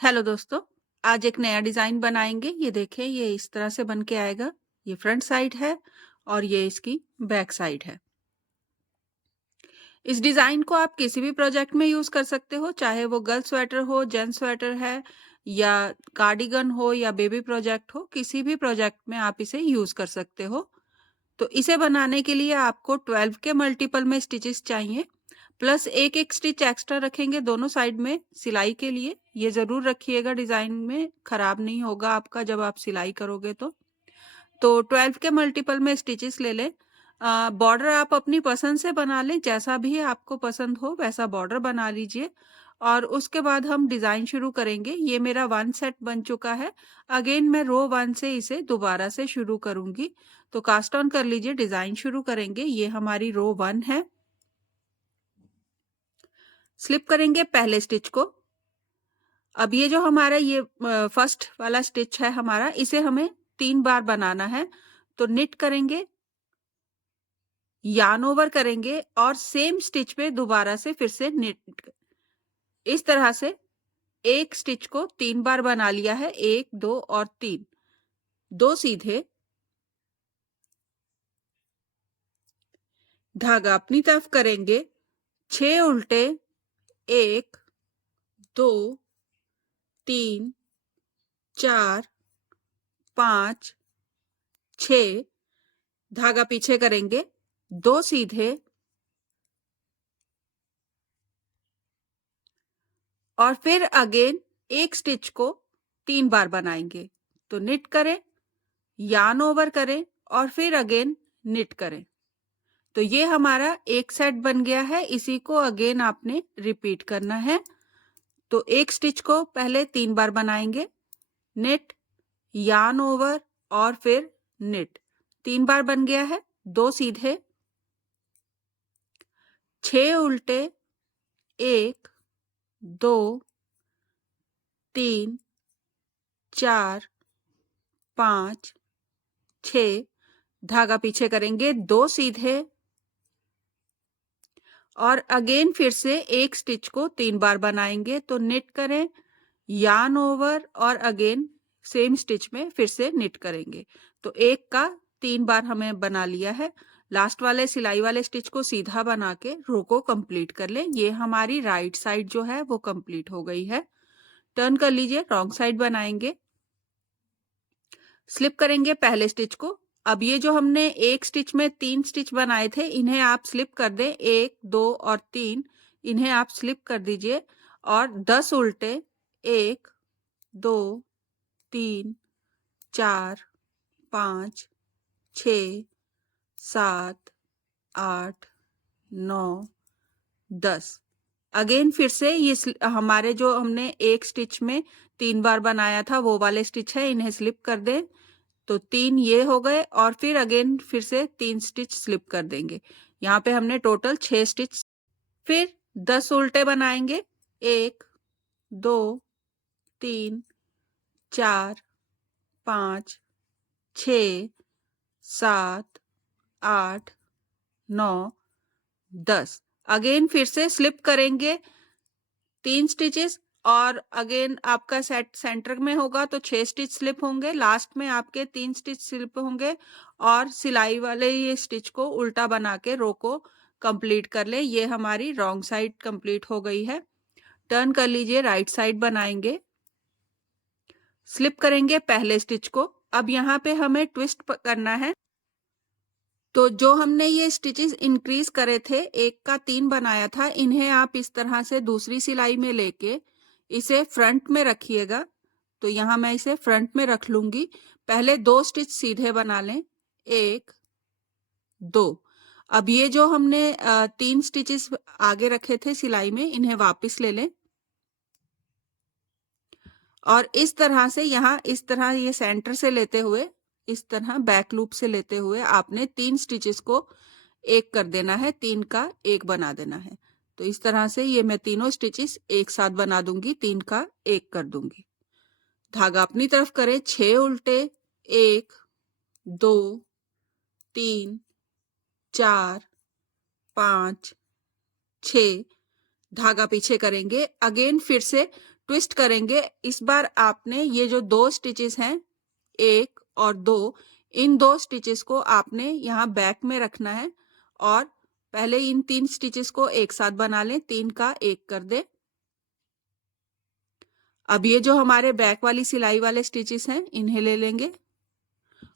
Hello दोस्तों, आज एक नया डिज़ाइन बनाएंगे। ये देखें, ये इस तरह से बन के आएगा। ये फ्रंट साइड है और ये इसकी बैक साइड है। इस डिज़ाइन को आप किसी भी प्रोजेक्ट में यूज़ कर सकते हो, चाहे वो गर्ल स्वेटर हो, जेंट्स स्वेटर है या कार्डिगन हो या बेबी प्रोजेक्ट हो, किसी भी प्रोजेक्ट में आप इसे यूज़ कर सकते हो। तो इसे बनाने के लिए आपको 12 के मल्टीपल में स्टिचेस चाहिए, प्लस एक एक स्टिच एक्स्ट्रा रखेंगे दोनों साइड में सिलाई के लिए। ये ज़रूर रखिएगा, डिज़ाइन में ख़राब नहीं होगा आपका जब आप सिलाई करोगे तो 12 के मल्टीपल में स्टिचेस ले लें। बॉर्डर आप अपनी पसंद से बना लें, जैसा भी आपको पसंद हो वैसा बॉर्डर बना लीजिए और उसके बाद हम डिज़ाइन शुरू करेंगे। ये मेरा 1 सेट बन चुका है। अगेन मैं रो 1 से इसे दोबारा से शुरू करूँगी। तो कास्ट ऑन कर लीजिए, डिज़ाइन शुरू करेंगे। ये हमारी रो 1 है। स्लिप करेंगे पहले स्टिच को। अब ये जो हमारा ये फर्स्ट वाला स्टिच है हमारा, इसे हमें 3 बार बनाना है। तो निट करेंगे, यार्न ओवर करेंगे और सेम स्टिच पे दोबारा से फिर से निट। इस तरह से एक स्टिच को 3 बार बना लिया है, 1 2 और 3। 2 सीधे, धागा अपनी तरफ करेंगे, 6 उल्टे, 1 2 3 4 5 6, धागा पीछे करेंगे, 2 सीधे और फिर अगेन एक स्टिच को 3 बार बनाएंगे। तो निट करें, यार्न ओवर करें और फिर अगेन निट करें। तो ये हमारा एक सेट बन गया है। इसी को अगेन आपने रिपीट करना है। तो एक स्टिच को पहले 3 बार बनाएंगे, निट, यार्न ओवर और फिर निट। 3 बार बन गया है। 2 सीधे, 6 उल्टे, 1 2 3 4 5 6, धागा पीछे करेंगे, 2 सीधे और अगेन फिर से एक स्टिच को 3 बार बनाएंगे। तो निट करें, यार्न ओवर और अगेन सेम स्टिच में फिर से निट करेंगे। तो एक का 3 बार हमें बना लिया है। लास्ट वाले सिलाई वाले स्टिच को सीधा बना के रो को कंप्लीट कर लें। ये हमारी राइट साइड जो है वो कंप्लीट हो गई है। टर्न कर लीजिए, रॉन्ग साइड बनाएंगे। स्लिप करेंगे पहले स्टिच को। अब ये जो हमने एक स्टिच में 3 स्टिच बनाए थे, इन्हें आप स्लिप कर दें, 1 2 और 3, इन्हें आप स्लिप कर दीजिए और 10 उल्टे, 1 2 3 4 5 6 7 8 9 10। अगेन फिर से ये हमारे जो हमने एक स्टिच में 3 बार बनाया था वो वाले स्टिच है, इन्हें स्लिप कर दें। तो 3 ये हो गए और फिर अगेन फिर से 3 स्टिच स्लिप कर देंगे। यहाँ पे हमने टोटल 6 स्टिच। फिर 10 उल्टे बनाएंगे, 1 2 3 4 5 6 7 8 9 10। अगेन फिर से स्लिप करेंगे 3 स्टिचेस और अगेन आपका सेट सेंटर में होगा तो 6 स्टिच स्लिप होंगे। लास्ट में आपके 3 स्टिच स्लिप होंगे और सिलाई वाले ये स्टिच को उल्टा बना के रो को कंप्लीट कर ले। ये हमारी रॉन्ग साइड कंप्लीट हो गई है। टर्न कर लीजिए, राइट साइड बनाएंगे। स्लिप करेंगे पहले स्टिच को। अब यहाँ पे हमें ट्विस्ट करना है। तो जो हमने ये स्टिचेस इंक्रीज करे थे, एक का 3 बनाया था, इन्हें आप इस तरह से दूसरी सिलाई में लेके इसे फ्रंट में रखिएगा। तो यहाँ मैं इसे फ्रंट में रख लूंगी। पहले 2 स्टिच सीधे बना लें, 1 2। अब ये जो हमने 3 स्टिचेस आगे रखे थे सिलाई में, इन्हें वापस ले लें और इस तरह से यहाँ इस तरह ये सेंटर से लेते हुए इस तरह बैक लूप से लेते हुए आपने 3 स्टिचेस को एक कर देना है, 3 का एक बना देना है। तो इस तरह से ये मैं तीनों स्टिचेस एक साथ बना दूंगी, 3 का एक कर दूंगी। धागा अपनी तरफ करें, 6 उल्टे, 1 2 3 4 5 6, धागा पीछे करेंगे। अगेन फिर से ट्विस्ट करेंगे। इस बार आपने ये जो 2 स्टिचेस हैं 1 और 2, इन 2 स्टिचेस को आपने यहाँ बैक में रखना है और पहले इन 3 स्टिचेस को एक साथ बना लें, 3 का 1 कर दें। अब ये जो हमारे बैक वाली सिलाई वाले स्टिचेस हैं इन्हें ले लेंगे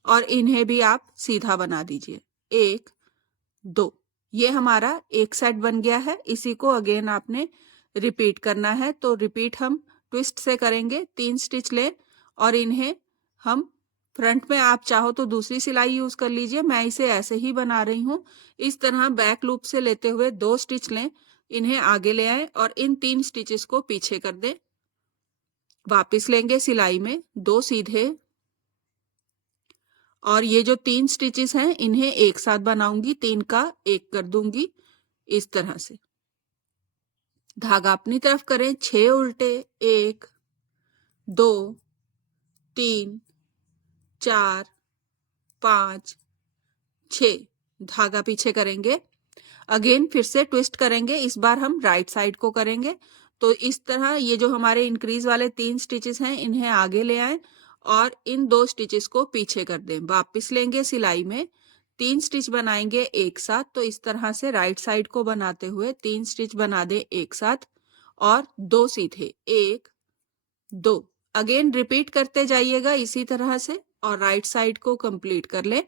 और इन्हें भी आप सीधा बना दीजिए। 1 2, ये हमारा एक सेट बन गया है। इसी को अगेन आपने रिपीट करना है। तो रिपीट हम ट्विस्ट से करेंगे। 3 स्टिच लें और इन्हें हम फ्रंट में, आप चाहो तो दूसरी सिलाई यूज कर लीजिए, मैं इसे ऐसे ही बना रही हूँ। इस तरह बैक लूप से लेते हुए 2 स्टिच लें, इन्हें आगे ले आए और इन 3 स्टिचेस को पीछे कर दें। वापस लेंगे सिलाई में 2 सीधे और ये जो 3 स्टिचेस हैं इन्हें एक साथ बनाऊंगी, 3 का 1 कर दूंगी इस तरह से। धागा अपनी तरफ करें, 6 उल्टे, 1 2 3 4 5 6, धागा पीछे करेंगे। अगेन फिर से ट्विस्ट करेंगे, इस बार हम राइट साइड को करेंगे। तो इस तरह ये जो हमारे इंक्रीज वाले 3 स्टिचेस हैं इन्हें आगे ले आए और इन 2 स्टिचेस को पीछे कर दें। वापस लेंगे सिलाई में, 3 स्टिच बनाएंगे एक साथ। तो इस तरह से राइट साइड को बनाते हुए 3 स्टिच बना दें एक साथ और 2 सीधे, 1 2। अगेन रिपीट करते जाइएगा इसी तरह से और राइट साइड को कंप्लीट कर लें।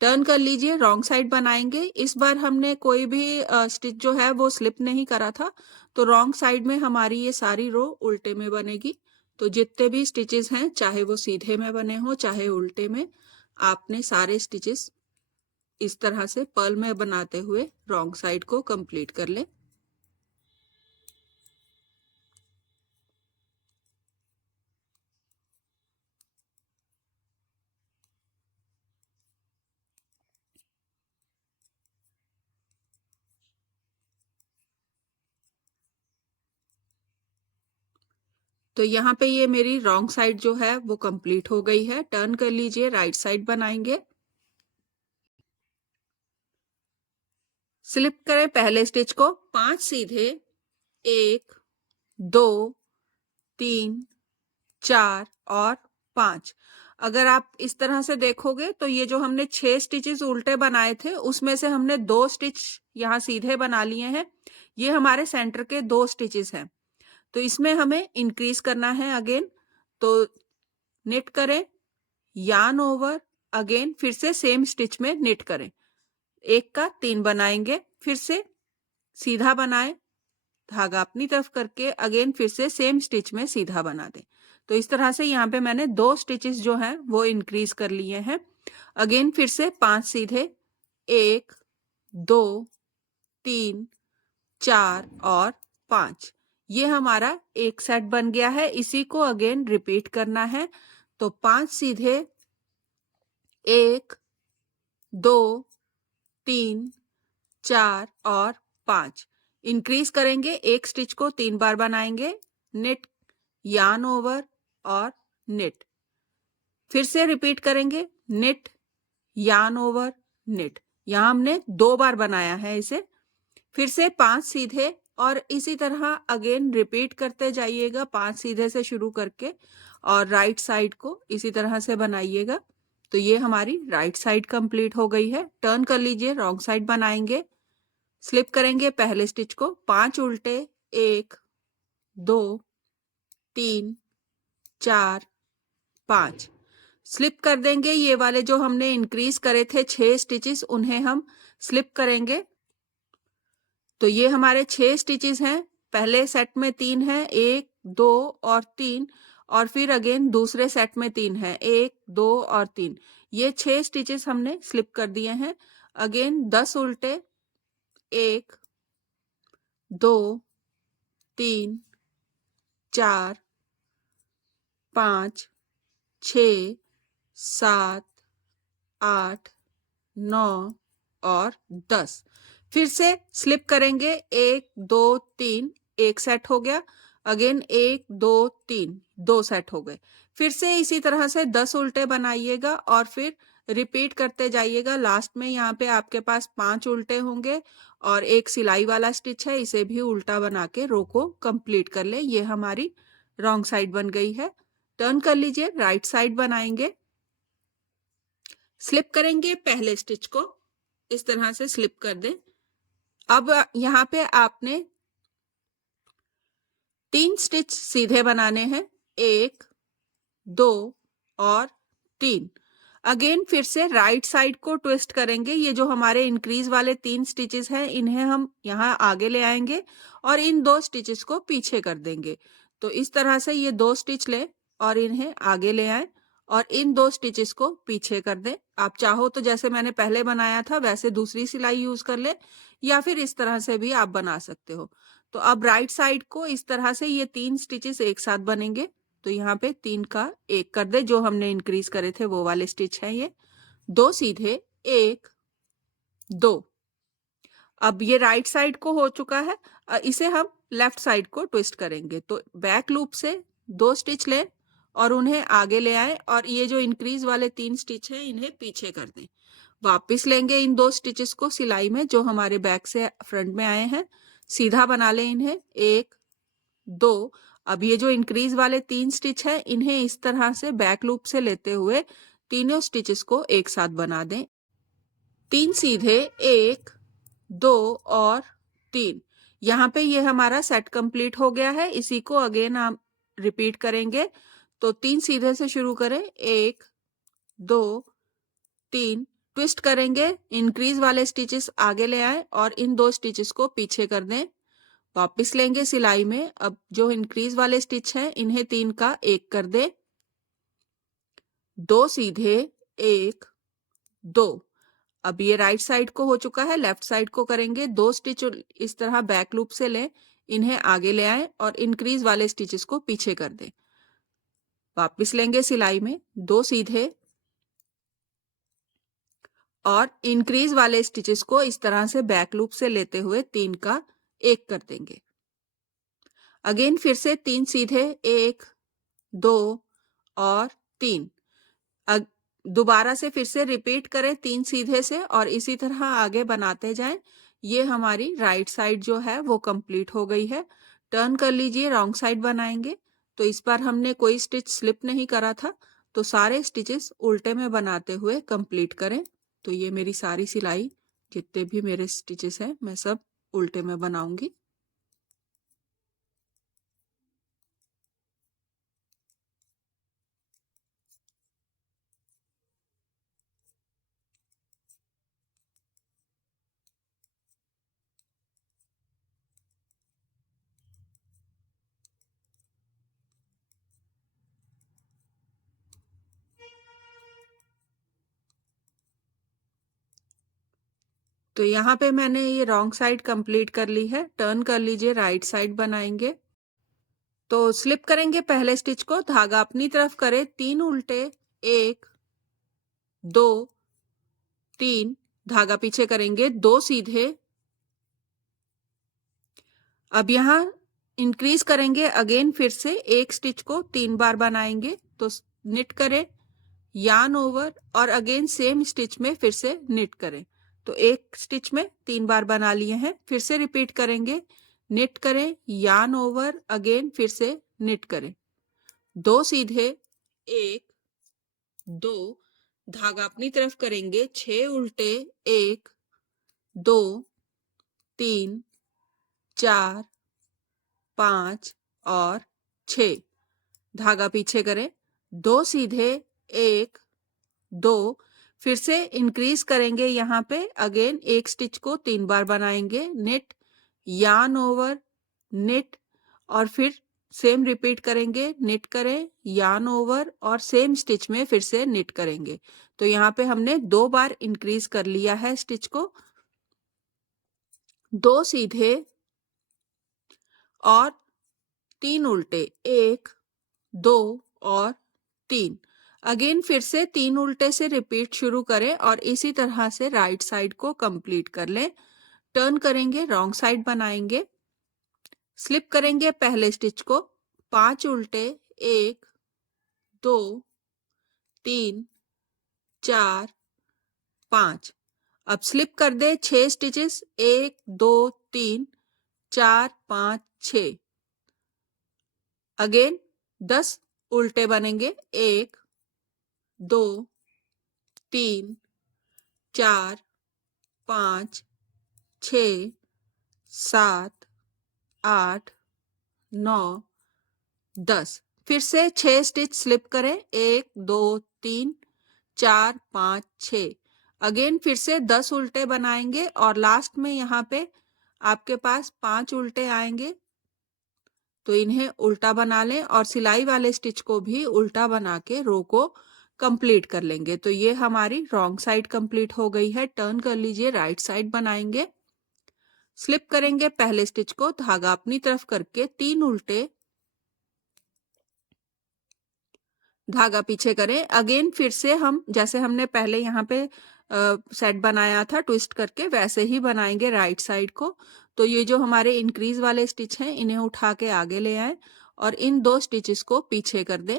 टर्न कर लीजिए, रॉन्ग साइड बनाएंगे। इस बार हमने कोई भी स्टिच जो है वो स्लिप नहीं करा था, तो रॉन्ग साइड में हमारी ये सारी रो उल्टे में बनेगी। तो जितने भी स्टिचेस हैं, चाहे वो सीधे में बने हो चाहे उल्टे में, आपने सारे स्टिचेस इस तरह से पर्ल में बनाते हुए रॉन्ग साइड को कंप्लीट कर ले। तो यहाँ पे ये मेरी रॉन्ग साइड जो है वो कंप्लीट हो गई है। टर्न कर लीजिए, राइट साइड बनाएंगे। स्लिप करें पहले स्टिच को, 5 सीधे, 1 2 3 4 और 5। अगर आप इस तरह से देखोगे तो ये जो हमने 6 स्टिचेस उल्टे बनाए थे उसमें से हमने 2 स्टिच यहाँ सीधे बना लिए हैं। ये हमारे सेंटर के 2 स्टिचेस हैं। तो इसमें हमें इंक्रीज करना है अगेन। तो निट करें, यार्न ओवर, अगेन फिर से सेम स्टिच में निट करें, 1 का 3 बनाएंगे, फिर से सीधा बनाएं, धागा अपनी तरफ करके अगेन फिर से सेम स्टिच में सीधा बना दें। तो इस तरह से यहाँ पे मैंने 2 स्टिचेस जो हैं वो इंक्रीज कर लिए हैं। अगेन फिर से 5 सीधे, 1 2 3 4 और 5। ये हमारा एक सेट बन गया है। इसी को अगेन रिपीट करना है। तो 5 सीधे, 1 2 3 4 और 5। इंक्रीज करेंगे, एक स्टिच को 3 बार बनाएंगे, निट, यार्न ओवर और निट। फिर से रिपीट करेंगे, निट, यार्न ओवर, निट। यहां हमने 2 बार बनाया है इसे। फिर से 5 सीधे और इसी तरह अगेन रिपीट करते जाइएगा, 5 सीधे से शुरू करके और राइट साइड को इसी तरह से बनाइएगा। तो ये हमारी राइट साइड कंप्लीट हो गई है। टर्न कर लीजिए, रॉन्ग साइड बनाएंगे। स्लिप करेंगे पहले स्टिच को, 5 उल्टे, 1 2 3 4 5। स्लिप कर देंगे। ये वाले जो हमने इंक्रीज करे थे 6 स्टिचेस, उन्हें हम स्लिप करेंगे। तो ये हमारे 6 स्टिचेस हैं। पहले सेट में 3 है, 1 2 और 3, और फिर अगेन दूसरे सेट में 3 है, 1 2 और 3। ये 6 स्टिचेस हमने स्लिप कर दिए हैं। अगेन 10 उल्टे, 1 2 3 4 5 6 7 8 9 और 10। फिर से स्लिप करेंगे, 1 2 3, एक सेट हो गया। अगेन 1 2 3, 2 सेट हो गए। फिर से इसी तरह से 10 उल्टे बनाइएगा और फिर रिपीट करते जाइएगा। लास्ट में यहाँ पे आपके पास 5 उल्टे होंगे और एक सिलाई वाला स्टिच है, इसे भी उल्टा बना के रो को कंप्लीट कर ले। ये हमारी रॉन्ग साइड बन गई है। टर्न कर लीजिए, राइट साइड बनाएंगे। स्लिप करेंगे पहले स्टिच को, इस तरह से स्लिप कर दें। अब यहाँ पे आपने 3 स्टिच सीधे बनाने हैं, 1 2 और 3। अगेन फिर से राइट साइड को ट्विस्ट करेंगे। ये जो हमारे इंक्रीज वाले 3 स्टिचेस हैं, इन्हें हम यहाँ आगे ले आएंगे और इन 2 स्टिचेस को पीछे कर देंगे। तो इस तरह से ये 2 स्टिच ले और इन्हें आगे ले आए और इन 2 स्टिचेस को पीछे कर दें। आप चाहो तो जैसे मैंने पहले बनाया था वैसे दूसरी सिलाई यूज कर ले, या फिर इस तरह से भी आप बना सकते हो। तो अब राइट साइड को इस तरह से ये 3 स्टिचेस एक साथ बनेंगे। तो यहाँ पे 3 का 1 कर दे, जो हमने इंक्रीज करे थे वो वाले स्टिच है ये। 2 सीधे, 1 2। अब ये राइट साइड को हो चुका है, इसे हम लेफ्ट साइड को ट्विस्ट करेंगे। तो बैक लूप से 2 स्टिच लें और उन्हें आगे ले आए और ये जो इंक्रीज वाले 3 स्टिच हैं इन्हें पीछे कर दें। वापिस लेंगे इन 2 स्टिचेस को सिलाई में जो हमारे बैक से फ्रंट में आए हैं, सीधा बना लें इन्हें, 1 2। अब ये जो इंक्रीज वाले 3 स्टिच है इन्हें इस तरह से बैक लूप से लेते हुए तीनों स्टिचेस को एक साथ बना दें। 3 सीधे, 1 2 और 3। यहाँ पे ये हमारा सेट कंप्लीट हो गया है। इसी को अगेन हम रिपीट करेंगे। तो 3 सीधे से शुरू करें, 1 2 3। ट्विस्ट करेंगे, इंक्रीज वाले स्टिचेस आगे ले आए और इन 2 स्टिचेस को पीछे कर दें। वापिस लेंगे सिलाई में। अब जो इंक्रीज वाले स्टिच हैं इन्हें 3 का 1 कर दे। 2 सीधे, 1 2। अब ये राइट साइड को हो चुका है, लेफ्ट साइड को करेंगे। 2 स्टिच इस तरह बैक लूप से लें, इन्हें आगे ले आए और इंक्रीज वाले स्टिचेस को पीछे कर दें। वापिस लेंगे सिलाई में, 2 सीधे और इंक्रीज वाले स्टिचेस को इस तरह से बैक लूप से लेते हुए 3 का 1 कर देंगे। अगेन फिर से 3 सीधे, 1 2 और 3। दोबारा से फिर से रिपीट करें 3 सीधे से और इसी तरह आगे बनाते जाएं। ये हमारी राइट साइड जो है वो कंप्लीट हो गई है। टर्न कर लीजिए, रॉन्ग साइड बनाएंगे। तो इस बार हमने कोई स्टिच स्लिप नहीं करा था, तो सारे स्टिचेस उल्टे में बनाते हुए कंप्लीट करें। तो ये मेरी सारी सिलाई, जितने भी मेरे स्टिचेस हैं मैं सब उल्टे में बनाऊंगी। तो यहाँ पे मैंने ये रॉन्ग साइड कंप्लीट कर ली है। टर्न कर लीजिए, राइट साइड बनाएंगे। तो स्लिप करेंगे पहले स्टिच को, धागा अपनी तरफ करें, 3 उल्टे, 1 2 3। धागा पीछे करेंगे, 2 सीधे। अब यहाँ इंक्रीज करेंगे, अगेन फिर से एक स्टिच को 3 बार बनाएंगे। तो निट करें, यार्न ओवर और अगेन सेम स्टिच में फिर से निट करें। तो एक स्टिच में 3 बार बना लिए हैं। फिर से रिपीट करेंगे, निट करें, यार्न ओवर, अगेन फिर से निट करें। 2 सीधे, 1 2। धागा अपनी तरफ करेंगे, 6 उल्टे, 1 2 3 4 5 और 6। धागा पीछे करें, 2 सीधे, 1 2। फिर से इंक्रीज करेंगे, यहाँ पे अगेन एक स्टिच को 3 बार बनाएंगे, निट, यार्न ओवर, निट और फिर सेम रिपीट करेंगे, निट करें, यार्न ओवर और सेम स्टिच में फिर से निट करेंगे। तो यहाँ पे हमने 2 बार इंक्रीज कर लिया है स्टिच को। 2 सीधे और 3 उल्टे, 1 2 और 3। अगेन फिर से 3 उल्टे से रिपीट शुरू करें और इसी तरह से राइट साइड को कंप्लीट कर लें। टर्न करेंगे, रॉन्ग साइड बनाएंगे। स्लिप करेंगे पहले स्टिच को, 5 उल्टे, 1 2 3 4 5। अब स्लिप कर दे 6 स्टिचेस, 1 2 3 4 5 6। अगेन 10 उल्टे बनेंगे, 1 2 3 4 5 6 7 8 9 10। फिर से 6 स्टिच स्लिप करें, 1 2 3 4 5 6। अगेन फिर से 10 उल्टे बनाएंगे और लास्ट में यहाँ पे आपके पास 5 उल्टे आएंगे, तो इन्हें उल्टा बना लें और सिलाई वाले स्टिच को भी उल्टा बना के रो को कंप्लीट कर लेंगे। तो ये हमारी रॉन्ग साइड कंप्लीट हो गई है। टर्न कर लीजिए, राइट साइड बनाएंगे। स्लिप करेंगे पहले स्टिच को, धागा अपनी तरफ करके 3 उल्टे, धागा पीछे करें। अगेन फिर से हम जैसे हमने पहले यहाँ पे सेट बनाया था ट्विस्ट करके, वैसे ही बनाएंगे राइट साइड को। तो ये जो हमारे इंक्रीज वाले स्टिच हैं इन्हें उठा के आगे ले आए और इन 2 स्टिचेस को पीछे कर दें।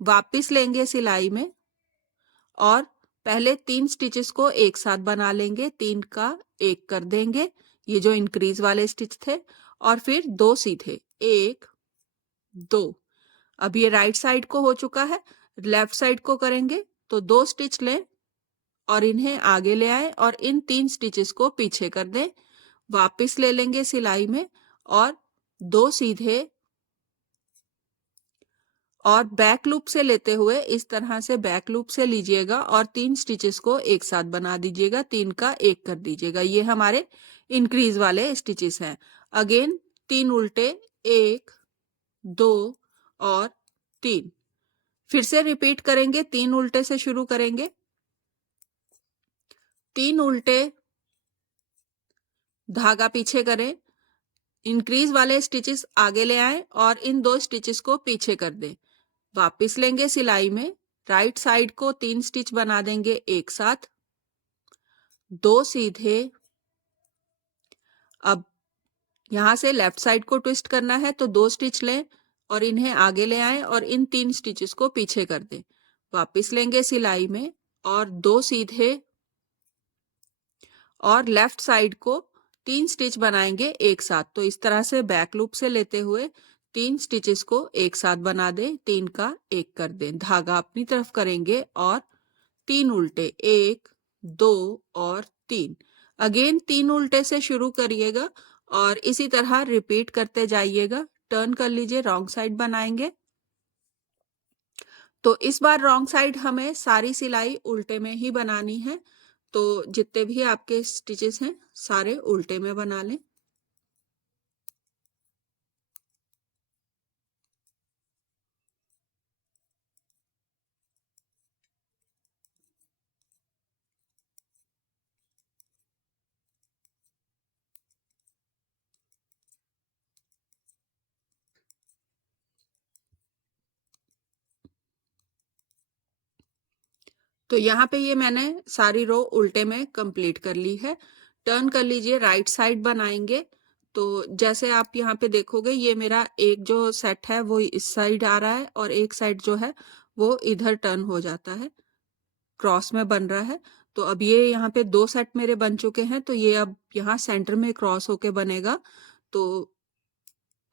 वापिस लेंगे सिलाई में और पहले 3 स्टिचेस को एक साथ बना लेंगे, 3 का 1 कर देंगे, ये जो इंक्रीज वाले स्टिच थे, और फिर 2 सीधे, 1 2। अब ये राइट साइड को हो चुका है। लेफ्ट साइड को करेंगे तो 2 स्टिच लें और इन्हें आगे ले आए और इन 3 स्टिचेस को पीछे कर दें। वापस ले लेंगे सिलाई में और 2 सीधे और बैक लूप से लेते हुए इस तरह से बैक लूप से लीजिएगा और 3 स्टिचेस को एक साथ बना दीजिएगा, 3 का 1 कर दीजिएगा। ये हमारे इंक्रीज वाले स्टिचेस हैं। अगेन 3 उल्टे, 1 2 और 3। फिर से रिपीट करेंगे, 3 उल्टे से शुरू करेंगे, 3 उल्टे, धागा पीछे करें, इंक्रीज वाले स्टिचेस आगे ले आए और इन 2 स्टिचेस को पीछे कर दें। वापस लेंगे सिलाई में, राइट साइड को 3 स्टिच बना देंगे एक साथ, 2 सीधे। अब यहां से लेफ्ट साइड को ट्विस्ट करना है तो 2 स्टिच लें और इन्हें आगे ले आए और इन 3 स्टिचेस को पीछे कर दें। वापस लेंगे सिलाई में और 2 सीधे और लेफ्ट साइड को 3 स्टिच बनाएंगे एक साथ। तो इस तरह से बैक लूप से लेते हुए 3 स्टिचेस को एक साथ बना दें, 3 का 1 कर दें, धागा अपनी तरफ करेंगे और 3 उल्टे, 1 2 और 3। अगेन 3 उल्टे से शुरू करिएगा और इसी तरह रिपीट करते जाइएगा। टर्न कर लीजिए, रॉन्ग साइड बनाएंगे। तो इस बार रॉन्ग साइड हमें सारी सिलाई उल्टे में ही बनानी है, तो जितने भी आपके स्टिचेस हैं सारे उल्टे में बना लें। तो यहाँ पे ये मैंने सारी रो उल्टे में कंप्लीट कर ली है। टर्न कर लीजिए, राइट साइड बनाएंगे। तो जैसे आप यहाँ पे देखोगे ये मेरा एक जो सेट है वो इस साइड आ रहा है और एक साइड जो है वो इधर टर्न हो जाता है, क्रॉस में बन रहा है। तो अब ये यहाँ पे 2 सेट मेरे बन चुके हैं, तो ये अब यहाँ सेंटर में क्रॉस होके बनेगा। तो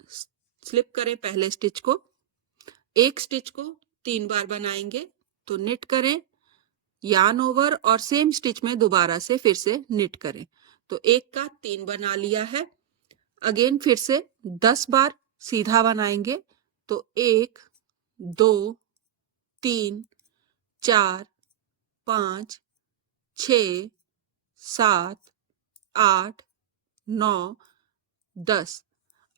स्लिप करें पहले स्टिच को, एक स्टिच को 3 बार बनाएंगे, तो निट करें, यार्न ओवर और सेम स्टिच में दोबारा से फिर से निट करें। तो एक का 3 बना लिया है। अगेन फिर से 10 बार सीधा बनाएंगे, तो 1 2 3 4 5 6 7 8 9 10।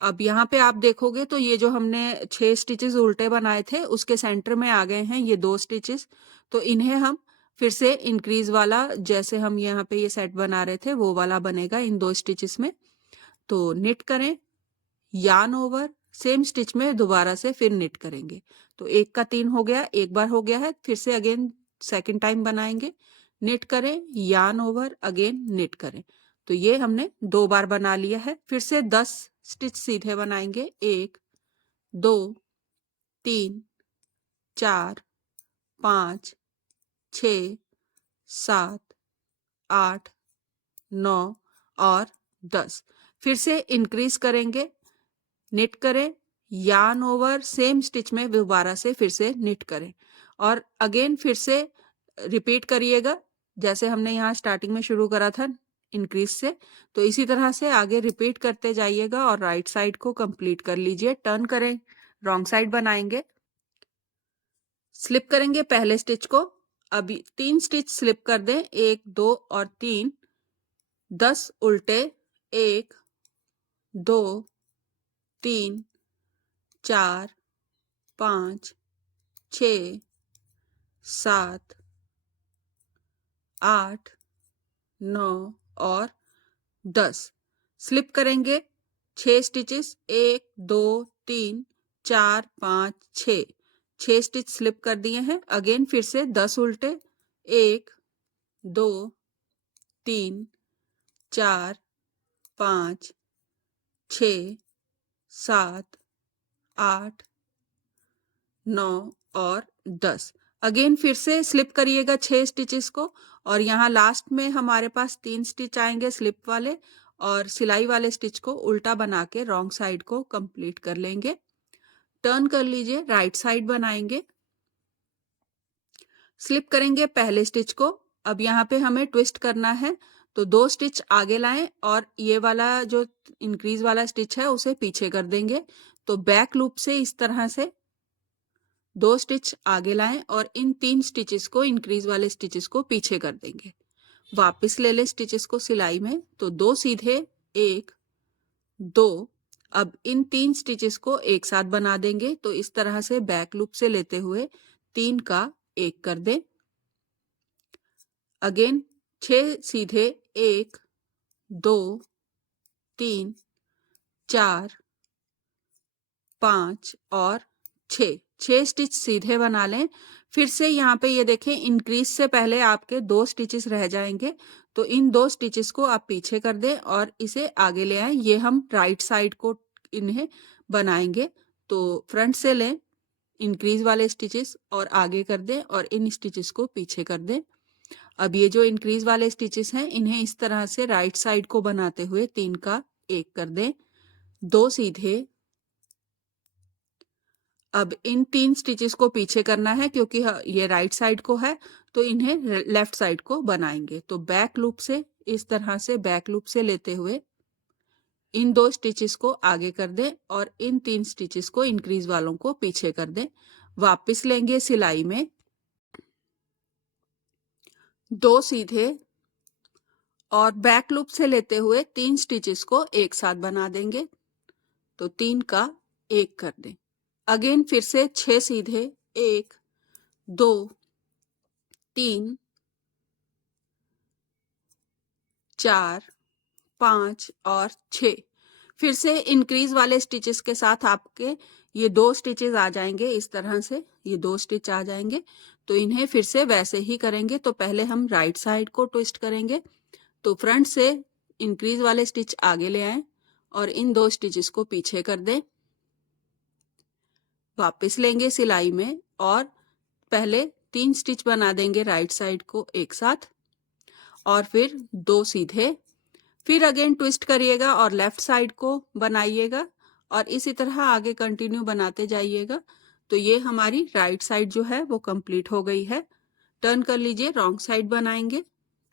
अब यहाँ पे आप देखोगे तो ये जो हमने 6 स्टिचेस उल्टे बनाए थे उसके सेंटर में आ गए हैं ये 2 स्टिचेस। तो इन्हें हम फिर से इंक्रीज वाला, जैसे हम यहाँ पे ये सेट बना रहे थे वो वाला बनेगा इन 2 स्टिचेस में। तो निट करें, यार्न ओवर, सेम स्टिच में दोबारा से फिर निट करेंगे। तो एक का 3 हो गया, एक बार हो गया है, फिर से अगेन सेकेंड टाइम बनाएंगे, निट करें, यार्न ओवर, अगेन निट करें। तो ये हमने 2 बार बना लिया है। फिर से 10 स्टिच सीधे बनाएंगे, 1 2 3 4 5 6 7 8, 9 और 10। फिर से इंक्रीज करेंगे, निट करें, यार्न ओवर सेम स्टिच में दोबारा से फिर से निट करें और अगेन फिर से रिपीट करिएगा जैसे हमने यहाँ स्टार्टिंग में शुरू करा था इंक्रीज से। तो इसी तरह से आगे रिपीट करते जाइएगा और राइट साइड को कंप्लीट कर लीजिए। टर्न करें, रॉन्ग साइड बनाएंगे, स्लिप करेंगे पहले स्टिच को। अभी 3 स्टिच स्लिप कर दें, 1, 2 और 3। 10 उल्टे, 1, 2, 3, 4, 5, 6, 7, 8, 9 और 10। स्लिप करेंगे 6 स्टिचेस, 1, 2, 3, 4, 5, 6। 6 स्टिच स्लिप कर दिए हैं। अगेन फिर से 10 उल्टे, 1, 2, 3, 4, 5, 6, 7, 8, 9 और 10। अगेन फिर से स्लिप करिएगा 6 स्टिचेस को और यहाँ लास्ट में हमारे पास 3 स्टिच आएंगे स्लिप वाले और सिलाई वाले स्टिच को उल्टा बना के रॉन्ग साइड को कंप्लीट कर लेंगे। टर्न कर लीजिए, राइट साइड बनाएंगे, स्लिप करेंगे पहले स्टिच को। अब यहाँ पे हमें ट्विस्ट करना है तो 2 स्टिच आगे लाएं और ये वाला जो इंक्रीज वाला स्टिच है उसे पीछे कर देंगे। तो बैक लूप से इस तरह से 2 स्टिच आगे लाएं और इन 3 स्टिचेस को इंक्रीज वाले स्टिचेस को पीछे कर देंगे। वापस ले लें स्टिचेस को सिलाई में तो 2 सीधे, 1, 2। अब इन 3 स्टिचेस को एक साथ बना देंगे तो इस तरह से बैक लूप से लेते हुए 3 का 1 कर दें। अगेन 6 सीधे, 1, 2, 3, 4, 5 और 6 स्टिच सीधे बना लें। फिर से यहाँ पे ये देखें इंक्रीज से पहले आपके 2 स्टिचेस रह जाएंगे तो इन 2 स्टिचेस को आप पीछे कर दें और इसे आगे ले आएं। ये हम राइट साइड को इन्हें बनाएंगे तो फ्रंट से लें इंक्रीज वाले स्टिचेस और आगे कर दें और इन स्टिचेस को पीछे कर दें। अब ये जो इंक्रीज वाले स्टिचेस हैं इन्हें इस तरह से राइट साइड को बनाते हुए 3 का 1 कर दें, 2 सीधे। अब इन 3 स्टिचेस को पीछे करना है क्योंकि ये राइट साइड को है तो इन्हें लेफ्ट साइड को बनाएंगे। तो बैक लूप से इस तरह से बैक लूप से लेते हुए इन 2 स्टिचेस को आगे कर दें और इन 3 स्टिचेस को इंक्रीज वालों को पीछे कर दें। वापस लेंगे सिलाई में, 2 सीधे और बैक लूप से लेते हुए 3 स्टिचेस को एक साथ बना देंगे तो 3 का 1 कर दें। अगेन फिर से 6 सीधे, 1, 2, 3, 4, 5 और 6। फिर से इंक्रीज वाले स्टिचेस के साथ आपके ये 2 स्टिचेस आ जाएंगे इस तरह से, ये 2 स्टिच आ जाएंगे तो इन्हें फिर से वैसे ही करेंगे। तो पहले हम राइट साइड को ट्विस्ट करेंगे तो फ्रंट से इंक्रीज वाले स्टिच आगे ले आएं और इन 2 स्टिचेस को पीछे कर दें। वापस लेंगे सिलाई में और पहले 3 स्टिच बना देंगे राइट साइड को एक साथ और फिर 2 सीधे। फिर अगेन ट्विस्ट करिएगा और लेफ्ट साइड को बनाइएगा और इसी तरह आगे कंटिन्यू बनाते जाइएगा। तो ये हमारी राइट साइड जो है वो कंप्लीट हो गई है। टर्न कर लीजिए, रॉन्ग साइड बनाएंगे।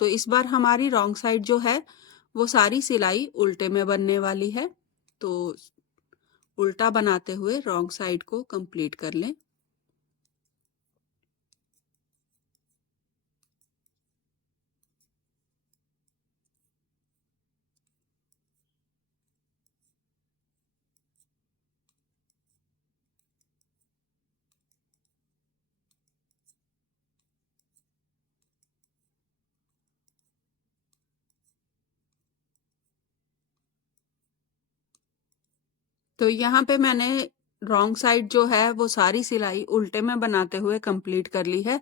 तो इस बार हमारी रॉन्ग साइड जो है वो सारी सिलाई उल्टे में बनने वाली है। तो उल्टा बनाते हुए रॉन्ग साइड को कंप्लीट कर लें। तो यहाँ पे मैंने रॉन्ग साइड जो है वो सारी सिलाई उल्टे में बनाते हुए कंप्लीट कर ली है।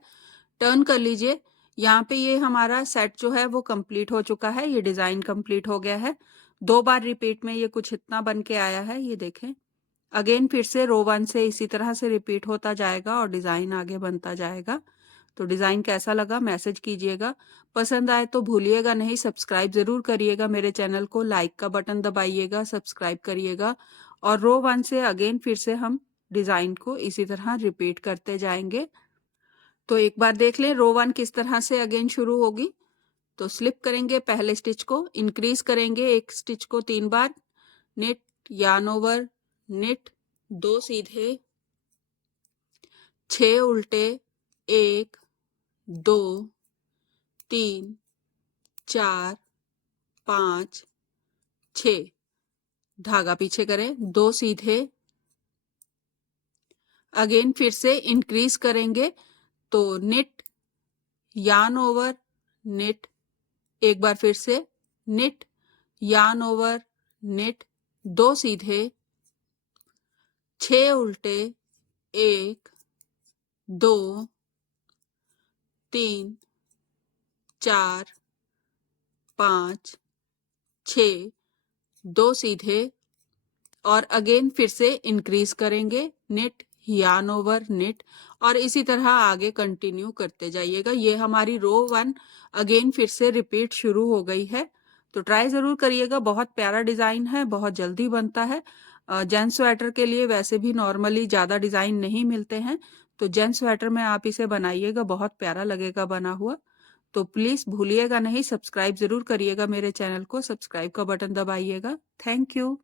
टर्न कर लीजिए। यहाँ पे ये हमारा सेट जो है वो कंप्लीट हो चुका है, ये डिजाइन कंप्लीट हो गया है। 2 बार रिपीट में ये कुछ इतना बन के आया है, ये देखें। अगेन फिर से रो 1 से इसी तरह से रिपीट होता जाएगा और डिजाइन आगे बनता जाएगा। तो डिज़ाइन कैसा लगा मैसेज कीजिएगा। पसंद आए तो भूलिएगा नहीं, सब्सक्राइब ज़रूर करिएगा मेरे चैनल को, लाइक का बटन दबाइएगा, सब्सक्राइब करिएगा। और रो 1 से अगेन फिर से हम डिज़ाइन को इसी तरह रिपीट करते जाएंगे। तो एक बार देख लें रो 1 किस तरह से अगेन शुरू होगी। तो स्लिप करेंगे पहले स्टिच को, इंक्रीज करेंगे एक स्टिच को 3 बार, निट, यार्न ओवर, निट, 2 सीधे, 6 उल्टे, 1 2 3 4 5 6, धागा पीछे करें, 2 सीधे, अगेन फिर से इंक्रीज करेंगे तो निट, यार्न ओवर, निट, एक बार फिर से निट, यार्न ओवर, निट, 2 सीधे, 6 उल्टे, 1 2 3 4 5 6, 2 सीधे और अगेन फिर से इंक्रीज करेंगे, निट, यार्न ओवर, निट, और इसी तरह आगे कंटिन्यू करते जाइएगा। ये हमारी रो 1 अगेन फिर से रिपीट शुरू हो गई है। तो ट्राई ज़रूर करिएगा, बहुत प्यारा डिज़ाइन है, बहुत जल्दी बनता है। जेंट्स स्वेटर के लिए वैसे भी नॉर्मली ज़्यादा डिज़ाइन नहीं मिलते हैं, तो जेंट्स स्वेटर में आप इसे बनाइएगा, बहुत प्यारा लगेगा बना हुआ। तो प्लीज़ भूलिएगा नहीं, सब्सक्राइब ज़रूर करिएगा मेरे चैनल को, सब्सक्राइब का बटन दबाइएगा। Thank you.